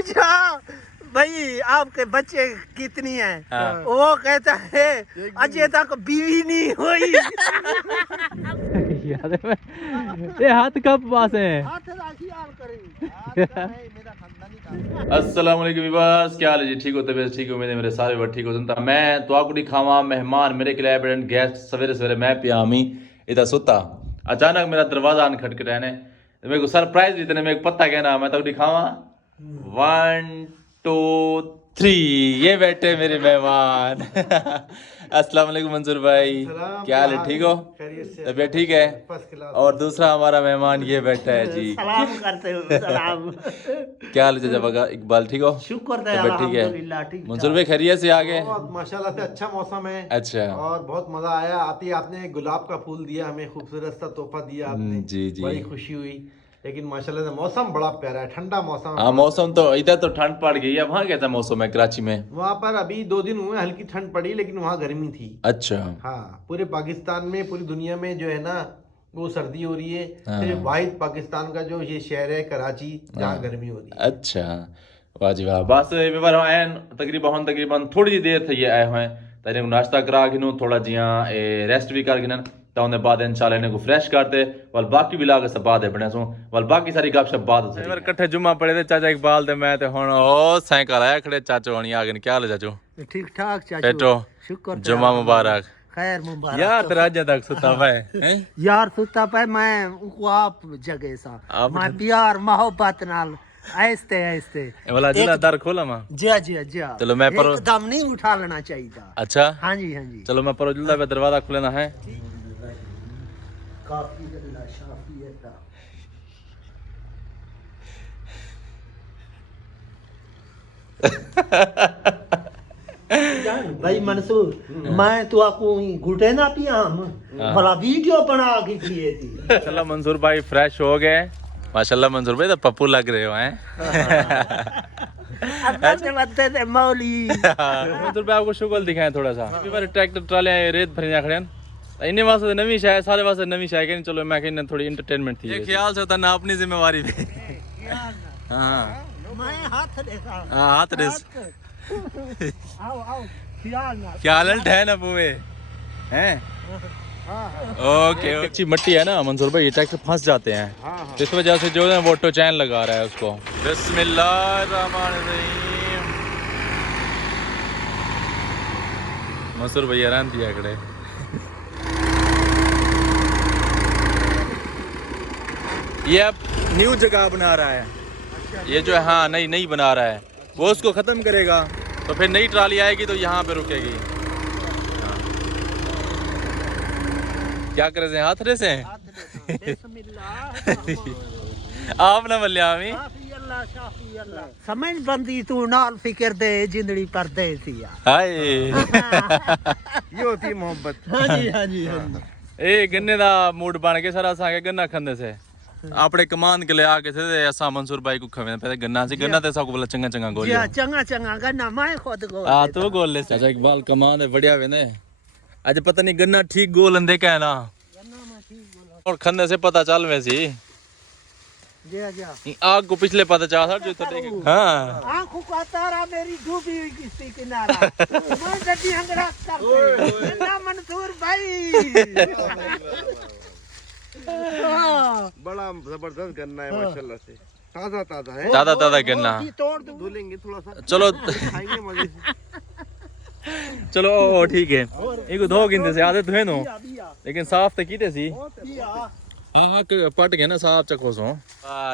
पूछा भाई आपके बच्चे कितनी हैं? वो कहता है अजय तक बीवी नहीं हुई। ये हाथ कब पास है? अस्सलाम वालेकुम विवास, क्या हाल है जी? ठीक हो? तबीयत ठीक हो? मेरे सारे वर्ड ठीक हो जनता। मैं तो आकुड़ी खावा मेहमान मेरे के लिए बैठन गेस्ट सवेरे सवेरे मैं पियामी इधर सुता अचानक मेरा दरवाजा आन खटखटाया ने मेरे को सरप्राइज भी इतने मेरे को पता कहना मैं तो खावा 1 2 3 ये बैठे मेरे मेहमान। अस्सलाम वालेकुम मंसूर भाई, क्या हाल है? ठीक हो? तबीयत ठीक है? और दूसरा हमारा मेहमान ये बैठा है जी। सलाम करते हो सलाम। क्या हाल है चाचा इकबाल? ठीक हो? शुक्र है तबीयत ठीक है? अल्हम्दुलिल्लाह ठीक मंसूर भाई खैरियत से आ गए? बहुत माशाल्लाह से अच्छा मौसम है। अच्छा और बहुत मजा आया आती आपने गुलाब का फूल दिया हमें, खूबसूरत सा तोहफा दिया आपने। जी जी। बड़ी खुशी हुई। लेकिन माशाल्लाह से मौसम बड़ा प्यारा है, ठंडा मौसम है। हाँ मौसम तो इधर तो ठंड पड़ गई है, वहाँ कैसा मौसम है कराची में? वहाँ पर अभी 2 दिन हुए हल्की ठंड पड़ी, लेकिन वहाँ गर्मी थी। अच्छा हाँ, पूरे पाकिस्तान में पूरी दुनिया में जो है ना वो सर्दी हो रही है। हाँ। सिर्फ वाहिद पाकिस्तान का जो ये शहर है कराची जहाँ गर्मी हो रही है। अच्छा वाह जी वाह। बस बार आए तकरीबन थोड़ी जी देर थी आए हुए तेरे नाश्ता करा गिनू थोड़ा जिया रेस्ट भी कर गिनन तो उन्हें बाद इंशाल्लाह इन्हें को फ्रेश करते वाल बाकी भी लाग सब बाद है बने सो वाल बाकी सारी गपशप बाद हो सही इकट्ठे जुम्मा पड़े थे चाचा इकबाल ते मैं ते हुन ओ साइकिल आया खड़े चाचो हनी आ गए। क्या हाल है चाचो? ठीक ठाक चाचू, बैठो शुक्र है। जुम्मा मुबारक। खैर मुबारक। यार तेरा अज तक सुता है यार सुता पे मैं उनको आप जगह सा आप मैं प्यार मोहब्बत नाल ऐसे ऐसे वाला जिला दर खोला मां जी जी जी। चलो मैं पर एकदम नहीं उठा लेना चाहिए। अच्छा हाँ जी हाँ जी। चलो मैं पर जुलदा पे दरवाजा खुलेना है। काफी अल्लाह शाफी अल्लाह। भाई मंसूर मैं तो आपको घुटे ना पिया हम बड़ा वीडियो बना के किए थी। चलो मंसूर भाई फ्रेश हो गए माशाल्लाह। मंसूर भाई तो पप्पू लग रहे हो हैं। थे मौली। मंसूर भाई आपको शुगल दिखाएं थोड़ा सा ट्रैक्टर ट्राले रेत भरने खड़े इन्हें वास्ते नवी शायद सारे वास्ते नवी शायद नहीं। चलो मैं कहना थोड़ी एंटरटेनमेंट थी ये ख्याल से होता ना अपनी जिम्मेवारी पे। हाँ मैं हाथ देखा। हाँ हाथ रेस आओ आओ ख्याल है ना पूरे हैं। ओके अच्छी मट्टी है ना मंसूर भाई, ये ट्रैक्टर फंस जाते हैं तो इस वजह से जो है वो ऑटो चैन लगा रहा है उसको। बिस्मिल्लाहिर्रहमानिर्रहीम। मंसूर भैया रहन दिया खड़े। ये अब न्यू जगह बना रहा है ये जो है। हाँ नई बना रहा है वो उसको ख़त्म करेगा तो फिर नई ट्राली आएगी तो यहाँ पे रुकेगी। हाँ। क्या कर रहे हैं? हाथ रहे से आप ना मल्यामी समझ बंदी तू नाल फिक्र दे जिंदड़ी पर दे सी हाय। ये होती है मोहब्बत। हाँ जी हाँ जी हाँ जी। ए गन्ने दा मूड बन के सारा सा के गन्ना खंदे से आपने कमान के ले आके थे असा मंसूर भाई को खवे पहले गन्ना से गन्ना ते सब बोला चंगा चंगा गोल चंगा गन्ना मैं खुद गोल। हां तो गोल ले चाचा इकबाल कमान है बढ़िया वेने आज पता नहीं गन्ना ठीक गोल अंदे का है ना गन्ना में ठीक गोल और खंदे से पता चल वैसी जी आग को पिछले पता चला सर जो तो हां आंखों का तारा मेरी डूबी हुई किसी किनारा मैं गड्डी हंगड़ा करते गन्ना मंसूर भाई। बड़ा जबरदस्त गन्ना है माशाल्लाह से, ताजा ताजा है। ताजा गन्ना तोड़ दूं धुलेंगे थोड़ा सा, चलो खाएंगे मजे से। चलो ठीक है एक धो गिनते से आदत हुए नो लेकिन साफ तो कीते सी। हाँ हाँ पट गए ना साफ चखो सो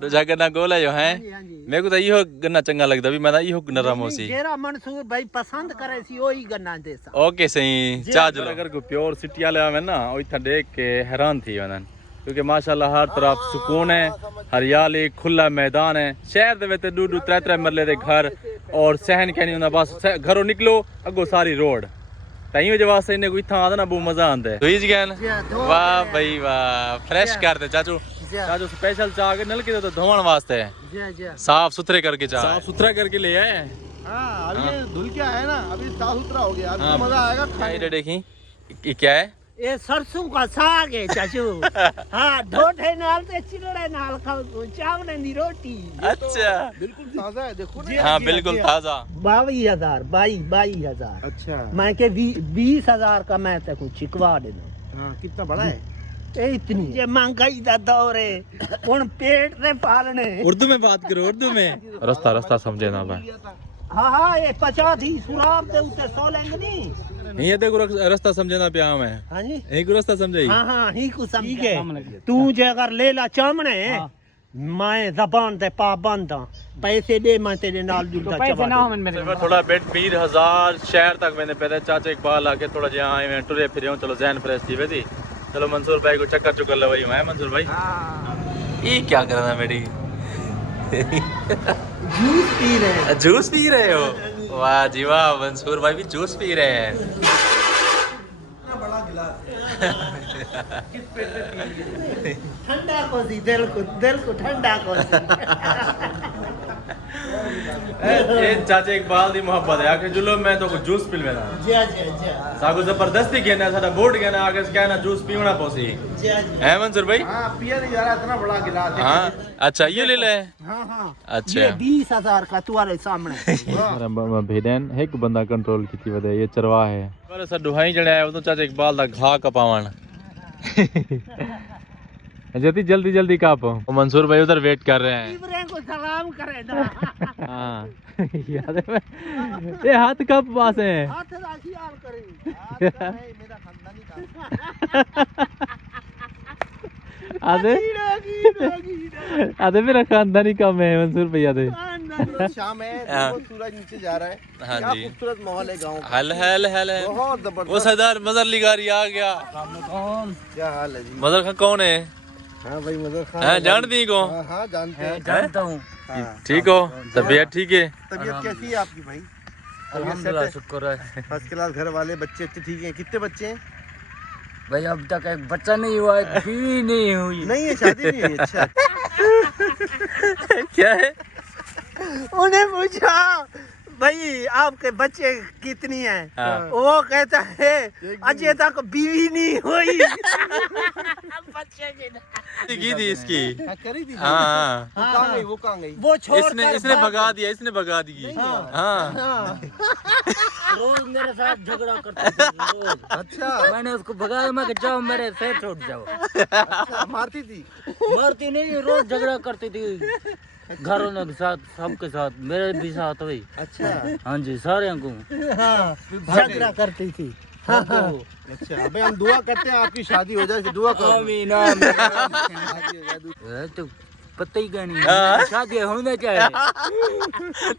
दूजा गन्ना गोला जो है मेरे को तो यो गन्ना चंगा लगता भी मैं यो नरम हो सी जेरा मंसूर भाई पसंद करे सी ओही गन्ना देसा। ओके सही चार्ज अगर को प्योर सिटी वाले में ना इतना देख के हैरान थी वनन क्योंकि माशाल्लाह हर तरफ सुकून है, हरियाली, खुला मैदान है। शहर दे विच 2-2 3-3 मरले दे घर और सहन कहनी होंदा बस घरों निकलो अगो सारी रोड ताई वजह वास्ते इन्हें को इतना आदा ना बहुत मजा आंदा है। तुईज गैन वाह भाई वाह फ्रेश कर दे चाचू चाचू स्पेशल चाह के नलके तो धोवन वास्ते है साफ सुथरे करके चाह साफ सुथरा करके ले आए। हाँ अभी धुल के आया ना, अभी साफ सुथरा हो गया, अभी मजा आएगा खाने। देखी क्या है ये सरसों का साग है चाचू। हाँ, ढोढे नाल ते चिलड़े नाल खाओ चावल दी रोटी। अच्छा बिल्कुल ताजा है, देखो जी, ना। हाँ जी, बिल्कुल जी। ताजा। 22,000 22,000। अच्छा मैं के 20,000 का मैं तेको चिकवा देना। हाँ, कितना बड़ा है? ये इतनी ये महंगाई दा दौर है, हुन पेट से पालने। उर्दू में बात करो, उर्दू में। रास्ता समझे ना भाई। हाँ हाँ, ये 50 ही सुराब दे उते 100 लेंगे नहीं। ये देखो रास्ता समझे ना पिया मैं। हाँ जी, एक रास्ता समझे। हाँ हाँ, ही को समझ गए। तू जे अगर ले ला चामने, मैं जबान दे पाबंद हां, पैसे दे मैं तेरे नाल जुड़दा चबा। थोड़ा बेट 20,000 शहर तक मैंने पहले चाचा इकबाल आके थोड़ा जहाँ आए मैं टुरे फिरे हूँ, चलो जहन फ्रेश थी वैसी। चलो मंसूर भाई को चक्कर चुक्कर लवाई हुआ है। मंसूर भाई ये क्या कर रहा है बेटी? जूस पी रहे हैं। जूस पी रहे हो? वाह जी वाह, मंसूर भाई भी जूस पी रहे हैं। बड़ा गिलास ठंडा को सी दिल को ठंडा को सी। ये चाचा इकबाल दी मोहब्बत है। आके जुलो मैं तो जूस पिलवेना जी जी जी सागो जबरदस्ती कहना साडा बोर्ड कहना आगे कहना जूस पीवना पोसी जी जी। है मंसूर भाई? हाँ, पिया नहीं जा रहा, इतना बड़ा गिलास है। हाँ अच्छा ये ले ले। हाँ हाँ, अच्छा ये 20,000 का तुम्हारे सामने। भेड़न एक बंदा कंट्रोल की थी वदे ये चरवा है पर सा दुहाई जड़ा है वो तो चाचा इकबाल दा घा कपावन। जल्दी जल्दी जल्दी काप। मंसूर भाई उधर वेट कर रहे हैं। इब्राहिम को सलाम करे ना। हाँ याद है ये हाथ कब पास है? हाथ राखी यार करे। मेरा खानदानी काम। आधे आधे मेरा खानदानी काम है मंसूर भैया दे। शाम है, हाँ। देखो सूरज नीचे जा रहा है। हाँ क्या जी। खूबसूरत माहौल है गाँव का। हल हल हल है बहुत वो जबरदस्त। सरदार मजर लिगारी आ गया। क्या हाल है जी? मजर खान कौन है? हाँ भाई, मजर खान हाँ जानती को? हाँ हाँ, जानते हैं। जानता हूँ। हाँ। ठीक हो? तबीयत ठीक है? तबीयत कैसी है आपकी भाई? अल्हम्दुलिल्लाह, शुक्र है फर्स्ट क्लास। घर वाले बच्चे अच्छे ठीक हैं? कितने बच्चे हैं? भाई। अब तक एक बच्चा नहीं हुआ है, बीवी नहीं हुई। नहीं है, शादी नहीं हुई। अच्छा। क्या है? उन्हें पूछा भाई आपके बच्चे कितनी हैं? हाँ। वो कहता है अजय तक बीवी नहीं हुई। बच्चे की थी इसकी? हाँ, करी थी। हाँ वो कहाँ गई? वो कहाँ गई? वो छोड़ इसने भगा दिया, इसने भगा दी। हाँ रोज मेरे साथ झगड़ा करते थे रोज। अच्छा। मैंने उसको भगाया, मैं जाओ मेरे से छूट जाओ। अच्छा, मारती थी? मारती नहीं, रोज झगड़ा करती थी घरों के साथ, सबके साथ, मेरे भी साथ हुई। अच्छा। हाँ जी, सारे को झगड़ा करती थी। अच्छा, अबे हम दुआ करते हैं आपकी शादी हो जाए। दुआ करो। आमीन तो पता ही क्या नहीं, हाँ। शादी होना चाहिए।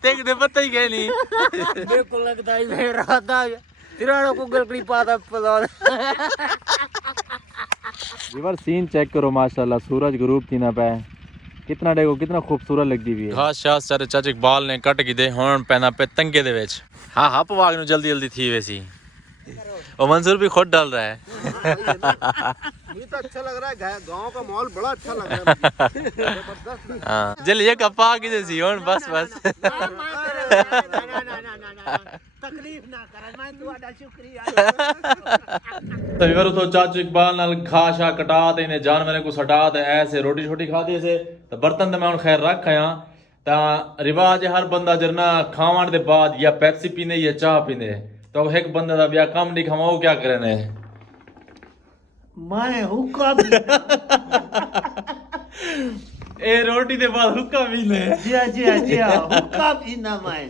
देख दे पता ही क्या नहीं। मेरे को लगता है मेरा था तिराड़ों को गलती पाता पता। रिवर सीन चेक करो माशाल्लाह, सूरज ग्रुप थी ना पे कितना देखो कितना खूबसूरत लगती हुई है। घास शास सारे चाचा इकबाल ने कट की दे हुन पैना पे तंगे दे विच। हाँ हाँ पवाग नु जल्दी जल्दी थी वैसी। और मंसूर भी खुद डाल रहा है। मुझे तो अच्छा लग रहा है, गांव का माहौल बड़ा अच्छा लग रहा है। जबरदस्त। हाँ चल ये कपा की जैसी हुन बस बस। तकलीफ ना कर, मैं तुम्हारा शुक्रिया। तभी बार तो चाचू इकबाल नाल खा शा कटा ते ने जानवरे को सटा ते ऐसे रोटी छोटी खा दी से तो बर्तन ते मैं हुन खैर रख आया। ता रिवाज है हर बंदा जरना खावन दे बाद या पेप्सी पीने या चाह पीने, तो एक बंदे दा ब्याह कम नहीं खावा वो क्या करे ने? मैं हुक्का पीना। ए रोटी दे बाद हुक्का पीने। जी हुक्का पीना मैं।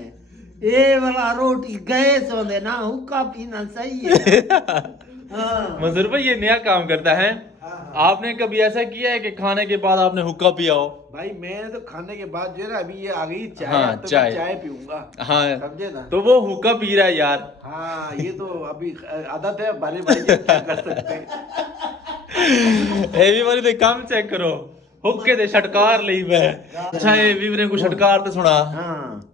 ये वाला रोटी गैस होंदे ना, हुक्का पीना सही है। हाँ। मंसूर भाई ये नया काम करता है। आपने कभी ऐसा किया है कि खाने के बाद आपने हुक्का पिया हो? भाई मैं तो खाने के बाद जो है ना, अभी ये आ गई चाय। हाँ, तो चाय। मैं चाय पीऊंगा। हाँ समझे ना? तो वो हुक्का पी रहा है यार। हाँ, ये तो अभी आदत है, बारे बारे क्या कर सकते हैं। ए भी बारी दे काम चेक करो, हुक्के दे छटकार ਲਈ मैं। अच्छा ये वीवरे को छटकार ते सुना। हाँ।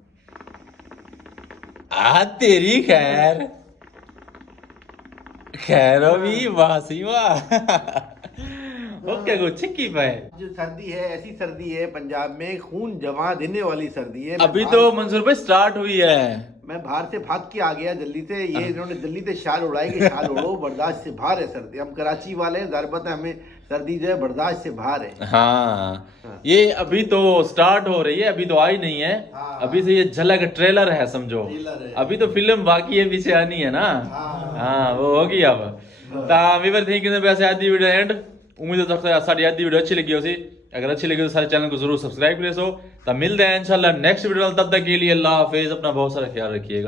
आ तेरी खैर खैरो भी वासी वाह। हुक्के को छिक्की पे। जो सर्दी है, ऐसी सर्दी है पंजाब में, खून जमा देने वाली सर्दी है। अभी तो मंसूर भाई स्टार्ट हुई है। मैं बाहर से भाग के आ गया जल्दी से। ये इन्होंने जल्दी से शाल उड़ाई कि शाल उड़ो, बर्दाश्त से बाहर है सर्दी। हम कराची वाले घर पता है हमें सर्दी जो है बर्दाश्त से बाहर है। हाँ ये अभी तो स्टार्ट हो रही है, अभी तो आई नहीं है। अभी से ये झलक ट्रेलर है समझो, अभी तो फिल्म बाकी है पीछे आनी है ना। हाँ वो होगी अब। वीवर थिंक वैसे आज दी वीडियो एंड उम्मीद है साड़ी आज दी वीडियो अच्छी लगी होगी। अगर अच्छी लगी तो सारे चैनल को जरूर सब्सक्राइब करें। तो मिलते हैं इंशाल्लाह नेक्स्ट वीडियो में, तब तक के लिए अल्लाह हाफिज, अपना बहुत सारा ख्याल रखिएगा।